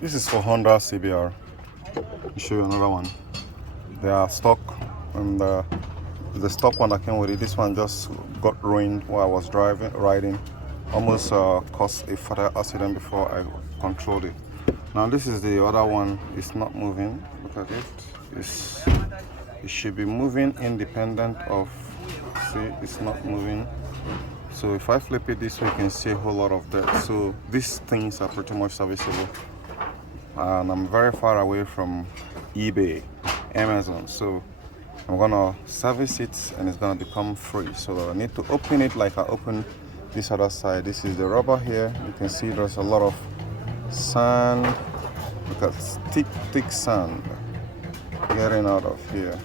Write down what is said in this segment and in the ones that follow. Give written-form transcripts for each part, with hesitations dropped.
This is for Honda CBR. I'll show you another one. They are stock, and the stock one that came with it. This one just got ruined while I was riding. Almost caused a fatal accident before I controlled it. Now this is the other one. It's not moving. Look at it. It should be moving independent of. See, it's not moving. So if I flip it this way, you can see a whole lot of that. So these things are pretty much serviceable. And I'm very far away from eBay, Amazon. So I'm gonna service it and it's gonna become free. So I need to open it like I open this other side. This is the rubber here. You can see there's a lot of sand. Look at thick sand getting out of here.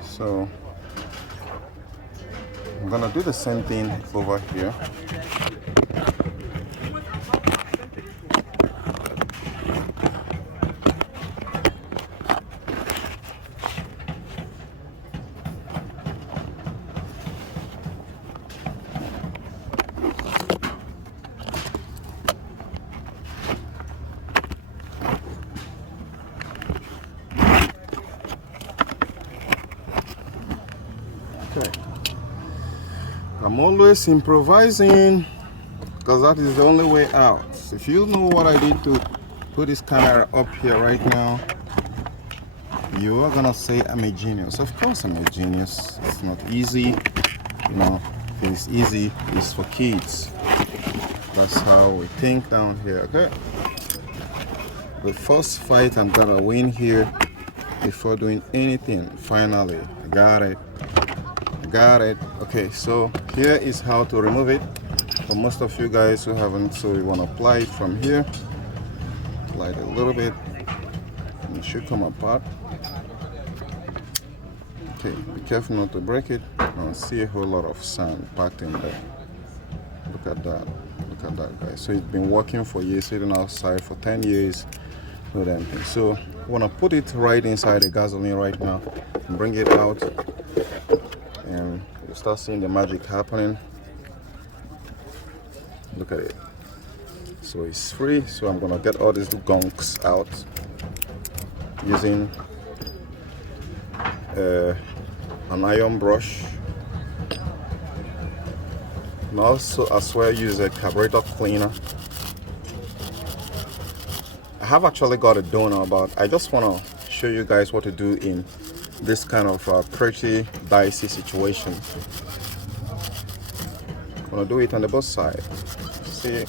So I'm gonna do the same thing over here. Okay. I'm always improvising because that is the only way out. So if you know what I did to put this camera up here right now, you are gonna say I'm a genius. Of course I'm a genius. It's not easy. You know, if it's easy, it's for kids. That's how we think down here. Okay. The first fight I'm gonna win here before doing anything. Finally, I got it. Okay, so here is how to remove it for most of you guys who haven't. So you want to apply it from here, apply it a little bit, and it should come apart. Okay, be careful not to break it. I see a whole lot of sand packed in there. Look at that, guys. So it's been working for years, sitting outside for 10 years, no damn thing. So I want to put it right inside the gasoline right now and bring it out, and you start seeing the magic happening. Look at it. So it's free. So I'm gonna get all these gunks out using an iron brush, and also as well use a carburetor cleaner. I have actually got a donor, but I just want to show you guys what to do in this kind of pretty dicey situation. I'm gonna do it on the both sides. See,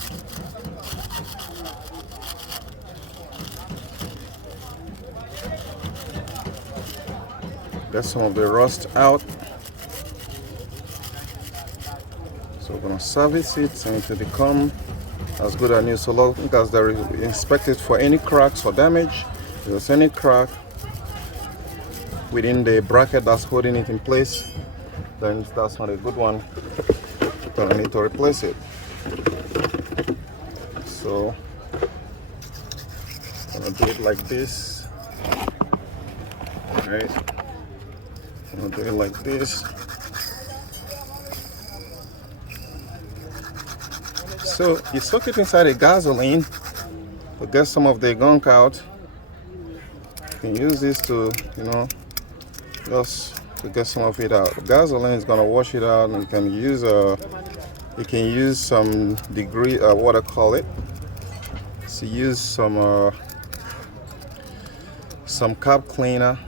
get some of the rust out. So we're gonna service it and it will become as good as new. So long as they're inspected for any cracks or damage. If there's any crack within the bracket that's holding it in place, then that's not a good one. Then I need to replace it. So I'm gonna do it like this. Alright. I'm gonna do it like this. So you soak it inside the gasoline to get some of the gunk out. You can use this to, just to get some of it out. The gasoline is gonna wash it out, and you can use some degree, what I call it. So use some carb cleaner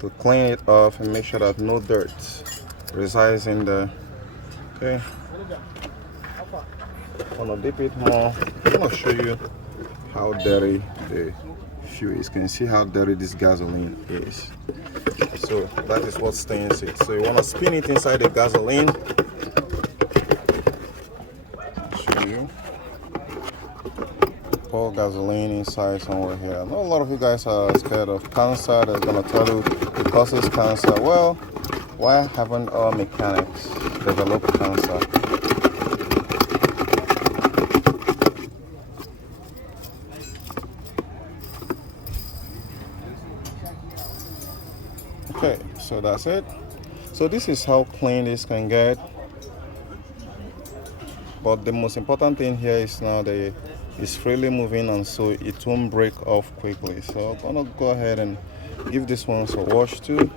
to clean it off and make sure that no dirt resides in there. Okay. I'm gonna dip it more. I'm gonna show you how dirty the fuel is. Can you see how dirty this gasoline is? So that is what stains it. So you want to spin it inside the gasoline. Show you. Pour gasoline inside somewhere here. I know a lot of you guys are scared of cancer. They're gonna tell you it causes cancer. Well, why haven't all mechanics developed cancer? Okay, so that's it. So this is how clean this can get. But the most important thing here is now it's freely moving, and so it won't break off quickly. So I'm gonna go ahead and give this one a wash too,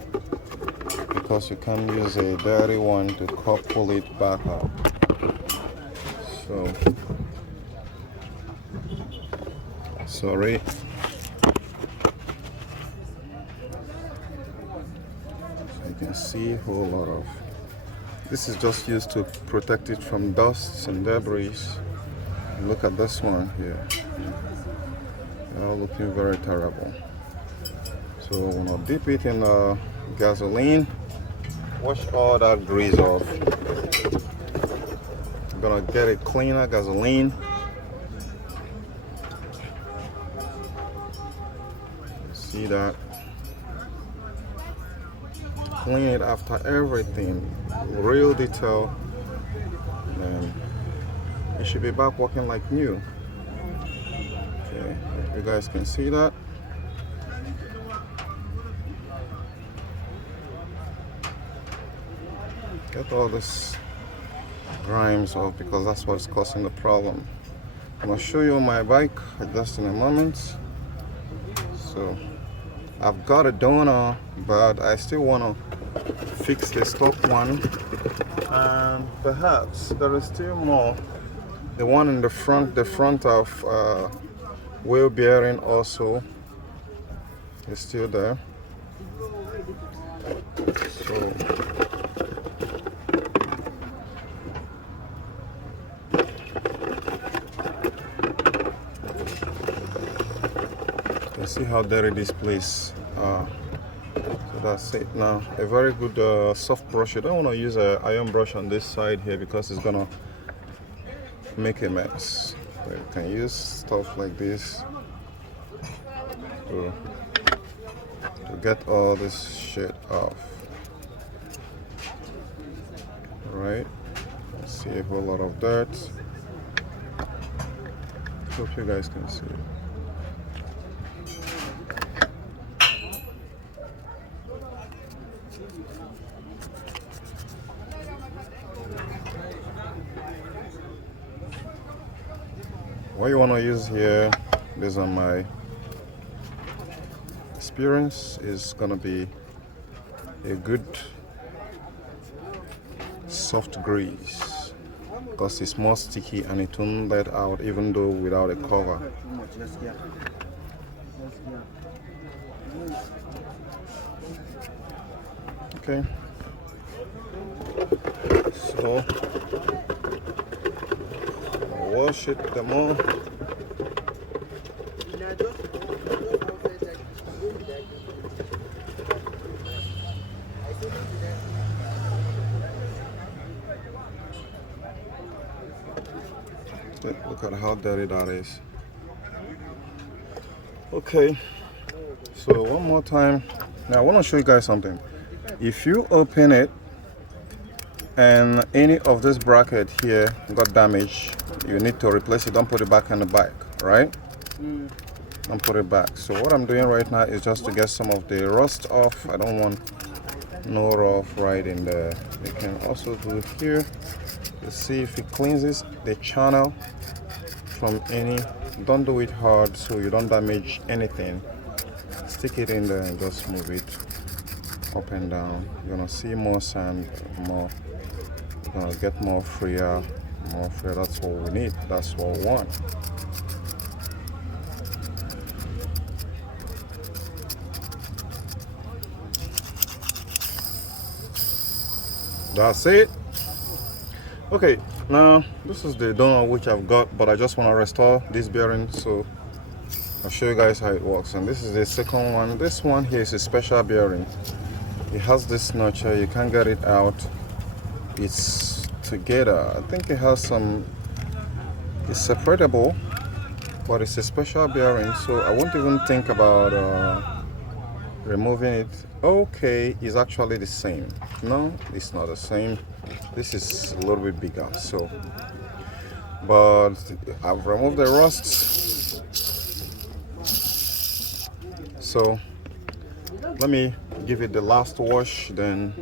because you can use a dirty one to pull it back up. So sorry. So you can see a whole lot of this is just used to protect it from dust and debris. Look at this one here. They're all looking very terrible. So we're gonna dip it in gasoline, wash all that grease off. I'm gonna get a cleaner gasoline. See that? Clean it after everything, real detail, and it should be back working like new. Okay, you guys can see that. Get all this grimes off, because that's what's causing the problem. I'm gonna show you my bike just in a moment. So I've got a donor, but I still want to fix the stock one, and perhaps there is still more. The one in the front of wheel bearing also is still there. So you see how dirty this place. So that's it. Now a very good soft brush. You don't want to use an iron brush on this side here, because it's gonna make a mess. So you can use stuff like this to get all this shit off. Right? See a whole lot of dirt. Hope you guys can see it. What you want to use here, based on my experience, is gonna be a good soft grease, because it's more sticky and it won't let out even though without a cover. Okay, so wash it the more. Look at how dirty that is. Okay, so one more time. Now I want to show you guys something. If you open it and any of this bracket here got damaged, you need to replace it. Don't put it back in the bike, right? Don't put it back. So what I'm doing right now is just to get some of the rust off. I don't want no rough right in there. You can also do it here to see if it cleanses the channel from any. Don't do it hard so you don't damage anything. Stick it in there and just move it up and down. You're gonna see more sand, more. You're gonna get more freer. That's what we need. That's what we want. That's it. Okay, now this is the donor which I've got, but I just want to restore this bearing, so I'll show you guys how it works. And this is the second one. This one here is a special bearing. It has this notcher. You can't get it out. It's together. I think it has some. It's separable, but it's a special bearing, so I won't even think about removing it. Okay, it's actually the same. No, it's not the same. This is a little bit bigger, so but I've removed the rust, so let me give it the last wash, then